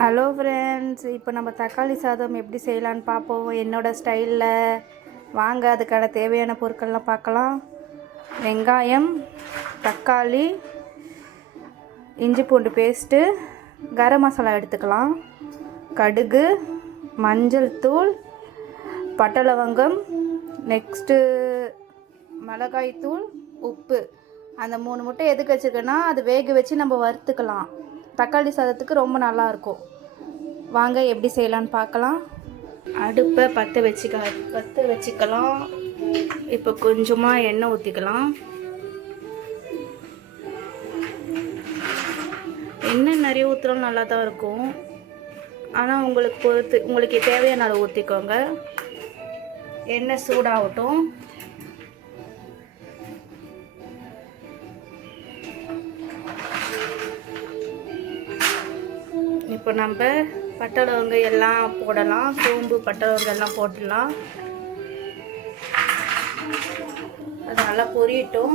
Hello friends, இப்போ நம்ம தக்காளி சாதம் எப்படி செய்யலான்னு பார்ப்போம் என்னோடய ஸ்டைலில். வாங்க, அதுக்கான தேவையான பொருட்கள்லாம் பார்க்கலாம். வெங்காயம், தக்காளி, இஞ்சி பூண்டு பேஸ்ட்டு, கரம் மசாலா எடுத்துக்கலாம், கடுகு, மஞ்சள் தூள், பட்டை லவங்கம், நெக்ஸ்ட்டு மிளகாய் தூள், உப்பு. அந்த 3 முட்டை எதுக்கு வச்சுருக்கேன்னா அது வேக வச்சு நம்ம வறுத்துக்கலாம். தக்காளி சாதத்துக்கு ரொம்ப நல்லாயிருக்கும். வாங்க எப்படி செய்யலான்னு பார்க்கலாம். அடுப்பை பற்ற வச்சுக்கலாம். இப்போ கொஞ்சமாக எண்ணெய் ஊற்றிக்கலாம். எண்ணெய் நிறைய ஊற்றுறோம் நல்லா தான் இருக்கும். ஆனால் உங்களுக்கு தேவையான அளவு ஊற்றிக்கோங்க. எண்ணெய் சூடாகட்டும். இப்போ நம்ம பட்டை லவங்கம் எல்லாம் போடலாம். சோம்பு, பட்டை லவங்கம் எல்லாம் போட்டுடலாம். அது நல்லா பொரியட்டும்.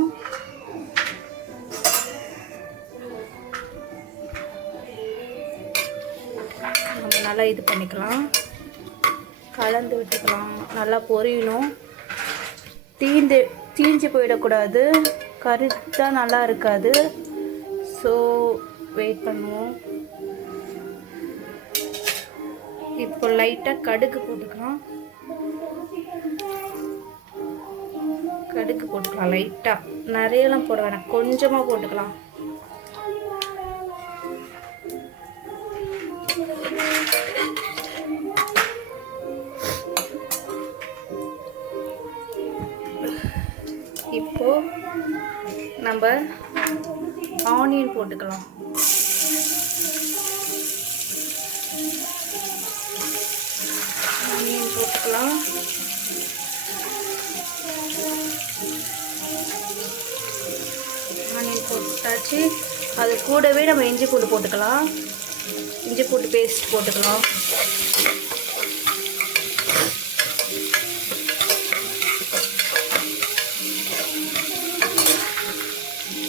நம்ம நல்லா இது பண்ணிக்கலாம், கலந்து விட்டுக்கலாம். நல்லா பொரியணும். தீஞ்சு போயிடக்கூடாது. கறிச்சா நல்லா இருக்காது. ஸோ வெயிட் பண்ணுவோம். இப்போ லைட்டாக கடுகு போட்டுக்கலாம். லைட்டாக, நிறையலாம் போட வேணாம், கொஞ்சமாக போட்டுக்கலாம். இப்போ நம்ம ஆனியன் போட்டுக்கலாம். ஆனியன் போட்டாச்சு. அது கூடவே நம்ம இஞ்சி பூண்டு போட்டுக்கலாம். இஞ்சி பூண்டு பேஸ்ட் போட்டுக்கலாம்.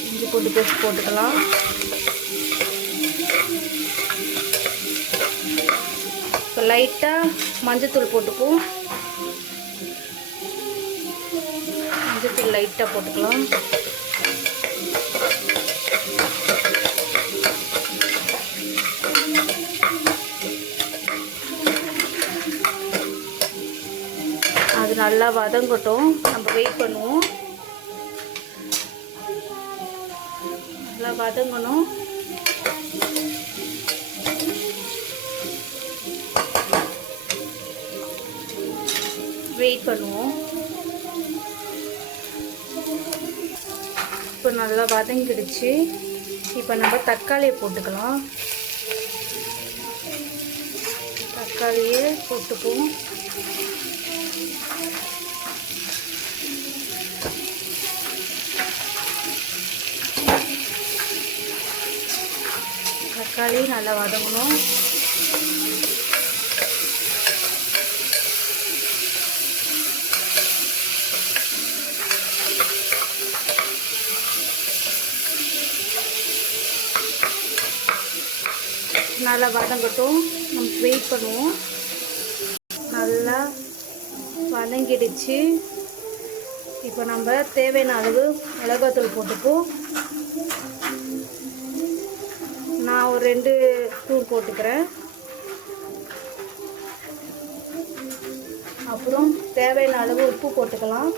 இஞ்சி பூண்டு பேஸ்ட் போட்டுக்கலாம். இப்போ லைட்டாக மஞ்சத்தூள் போட்டுப்போம். மஞ்சத்தூள் லைட்டாக போட்டுக்கலாம். அது நல்லா வதங்கட்டும். நம்ம வெயிட் பண்ணுவோம். நல்லா வதங்கணும். வெயிட் பண்ணுவோம். இப்போ நல்லா வதங்கிடுச்சு. இப்போ நம்ம தக்காளியை போட்டுக்கலாம். தக்காளியை போட்டுக்குவோம். தக்காளி நல்லா வதங்கணும். நல்லா வதங்கட்டும். நம்ம வெயிட் பண்ணுவோம். நல்லா வதங்கிடுச்சு. இப்போ நம்ம தேவையான அளவு மிளகாத்தூள் போட்டுப்போம். நான் ஒரு 2 ஸ்பூன் போட்டுக்கிறேன். அப்புறம் தேவையான அளவு உப்பு போட்டுக்கலாம்.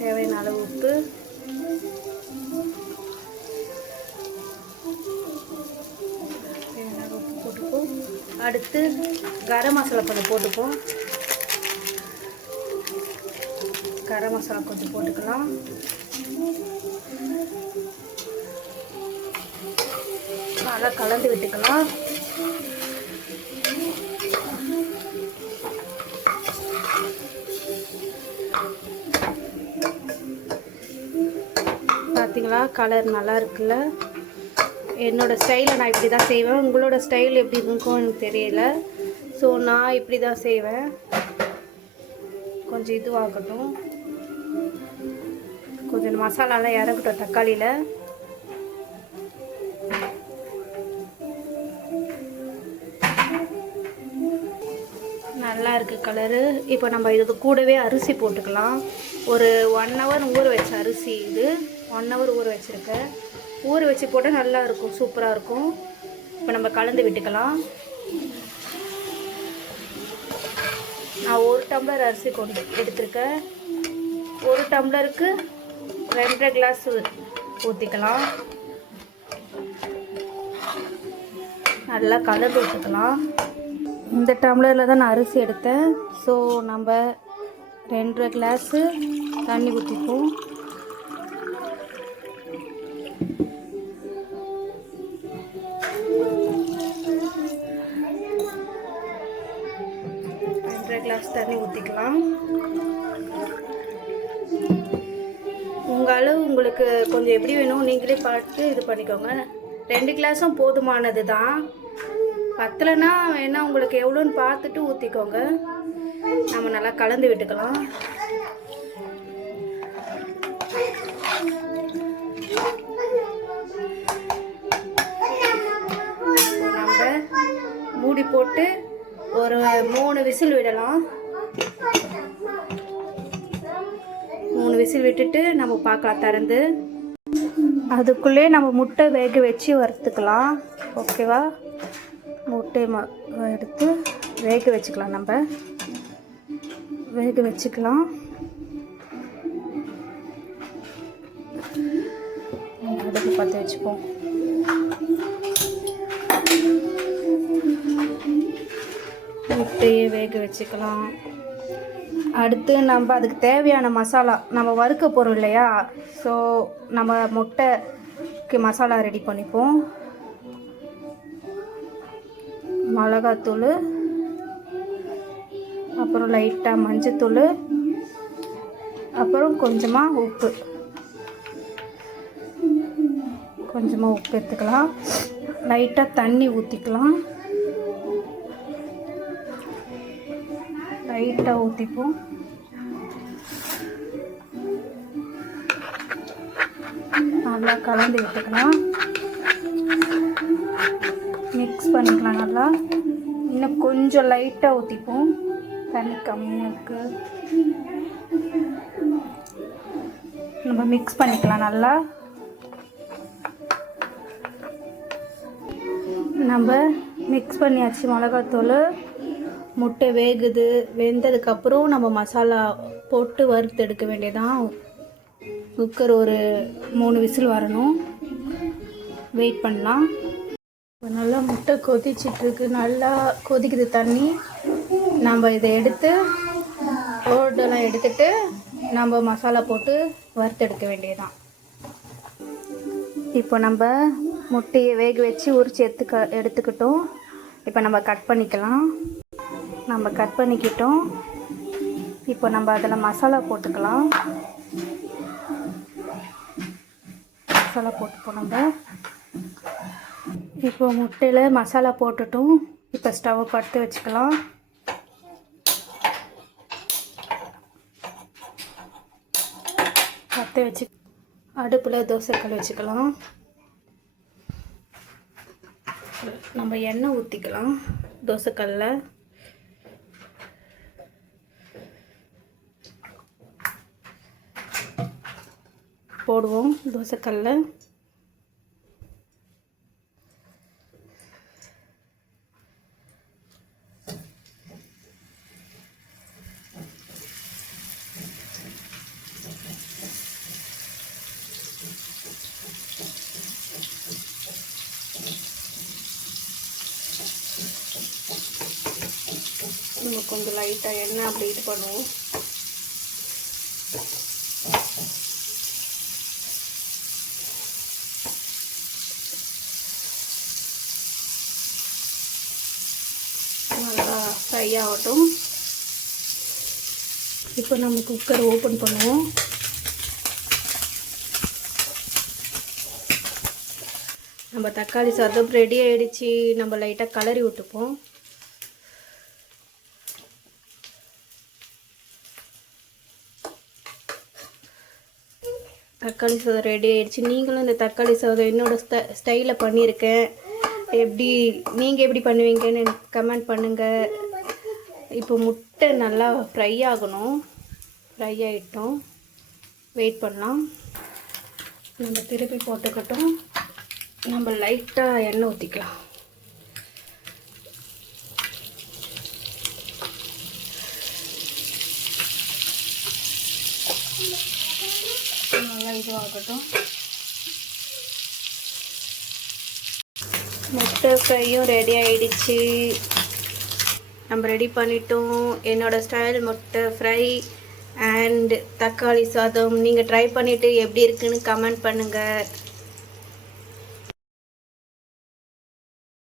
தேவையான அளவு உப்பு. போட்டுப்போம். அடுத்து கரம் மசாலா கொஞ்சம் போட்டுப்போம். கரம் மசாலா கொஞ்சம் போட்டுக்கலாம். நல்லா கலந்து விட்டுக்கலாம். பார்த்தீங்களா, கலர் நல்லா இருக்குல்ல. என்னோடய ஸ்டைலை நான் இப்படி தான் செய்வேன். உங்களோட ஸ்டைல் எப்படி இருக்கும் எனக்கு தெரியல. ஸோ நான் இப்படி தான் செய்வேன். கொஞ்சம் இதுவாகட்டும். கொஞ்சம் மசாலாலாம் இறக்கட்டும் தக்காளியில். நல்லா இருக்குது கலரு. இப்போ நம்ம இது கூடவே அரிசி போட்டுக்கலாம். ஒரு 1 ஹவர் ஊற வச்ச அரிசி இது. 1 ஹவர் ஊற வச்சுருக்கேன். ஊற வச்சு போட்டால் நல்லாயிருக்கும், சூப்பராக இருக்கும். இப்போ நம்ம கலந்து விட்டுக்கலாம். நான் 1 டம்ளர் அரிசி எடுத்திருக்கேன். 1 டம்ளருக்கு 2.5 கிளாஸ் ஊற்றிக்கலாம். நல்லா கலந்து விட்டுக்கலாம். இந்த டம்ளரில் தான் நான் அரிசி எடுத்தேன். ஸோ நம்ம 2.5 கிளாஸு தண்ணி ஊற்றிப்போம். கிளாஸ் தண்ணி ஊற்றிக்கலாம். உங்கள் அளவு உங்களுக்கு கொஞ்சம் எப்படி வேணும் நீங்களே பார்த்து இது பண்ணிக்கோங்க. 2 கிளாஸும் போதுமானது தான். பத்தலைன்னா வேணால் உங்களுக்கு எவ்வளோன்னு பார்த்துட்டு ஊற்றிக்கோங்க. நம்ம நல்லா கலந்து விட்டுக்கலாம். நம்ம மூடி போட்டு ஒரு 3 விசில் விடலாம். 3 விசில் விட்டுட்டு நம்ம பார்க்கலாம் திறந்து. அதுக்குள்ளே நம்ம முட்டை வேக வச்சு வறுத்துக்கலாம். ஓகேவா? முட்டை எடுத்து வேக வச்சுக்கலாம். நம்ம வேக வச்சுக்கலாம். அடுப்பு பற்ற வச்சுப்போம். முட்டையை வேக வச்சுக்கலாம். அடுத்து நம்ம அதுக்கு தேவையான மசாலா நம்ம வறுக்க போகிறோம் இல்லையா? ஸோ நம்ம முட்டைக்கு மசாலா ரெடி பண்ணிப்போம். மிளகாத்தூள், அப்புறம் லைட்டாக மஞ்சத்தூள், அப்புறம் கொஞ்சமாக உப்பு எடுத்துக்கலாம். லைட்டாக தண்ணி ஊற்றிக்கலாம். லைட்டாக ஊற்றிப்போம். நல்லா கலந்து விட்டுக்கலாம். மிக்ஸ் பண்ணிக்கலாம் நல்லா. இன்னும் கொஞ்சம் லைட்டாக ஊற்றிப்போம். தண்ணி கம்மியாக இருக்குது. நம்ம மிக்ஸ் பண்ணிக்கலாம் நல்லா. நம்ம மிக்ஸ் பண்ணியாச்சு. மிளகாத்தூள், முட்டை வேகுது. வெந்ததுக்கப்புறம் நம்ம மசாலா போட்டு வறுத்து எடுக்க வேண்டியதான். குக்கர் ஒரு 3 விசில் வரணும். வெயிட் பண்ணலாம். இப்போ நல்லா முட்டை கொதிச்சிட்ருக்கு. நல்லா கொதிக்குது தண்ணி. நம்ம இதை எடுத்து ஓடெல்லாம் எடுத்துட்டு நம்ம மசாலா போட்டு வறுத்தெடுக்க வேண்டியதுதான். இப்போ நம்ம முட்டையை வேக வச்சு உரிச்சு எடுத்துக்கிட்டோம். இப்போ நம்ம கட் பண்ணிக்கலாம். நம்ம கட் பண்ணிக்கிட்டோம். இப்போ நம்ம அதில் மசாலா போட்டுக்கலாம். மசாலா போட்டுப்போம் நம்ம. இப்போ முட்டையில் மசாலா போட்டுட்டோம். இப்போ ஸ்டவ்வை பற்ற வச்சுக்கலாம். பற்ற வச்சு அடுப்பில் தோசைக்கல் வச்சுக்கலாம். நம்ம எண்ணெய் ஊற்றிக்கலாம். தோசைக்கல்லில் போடுவோம். தோசைக்கல்லில் நம்ம கொஞ்சம் லைட்டாக எண்ணெய் அப்படி இது பண்ணுவோம். நல்லா ஃப்ரை ஆகட்டும். இப்போ நம்ம குக்கர் ஓப்பன் பண்ணுவோம். நம்ம தக்காளி சாதம் ரெடி ஆகிடுச்சு. நம்ம லைட்டாக கலரி விட்டுப்போம். தக்காளி சாதம் ரெடி ஆகிடுச்சு. நீங்களும் இந்த தக்காளி சாதம் என்னோடய ஸ்டைலில் பண்ணியிருக்கேன். எப்படி நீங்கள் எப்படி பண்ணுவீங்கன்னு கமெண்ட் பண்ணுங்கள். இப்போ முட்டை நல்லா ஃப்ரை ஆகணும். ஃப்ரை ஆகிட்டோம், வெயிட் பண்ணலாம். நம்ம திருப்பி போட்டுக்கட்டும். நம்ம லைட்டாக எண்ணெய் ஊற்றிக்கலாம். நல்லா இதுவாகட்டும். முட்டை ஃப்ரையும் ரெடி ஆகிடுச்சு. நம்ம ரெடி பண்ணிட்டோம். என்னோடய ஸ்டைல் முட்டை ஃப்ரை அண்ட் தக்காளி சாதம். நீங்கள் ட்ரை பண்ணிவிட்டு எப்படி இருக்குன்னு கமெண்ட் பண்ணுங்கள்.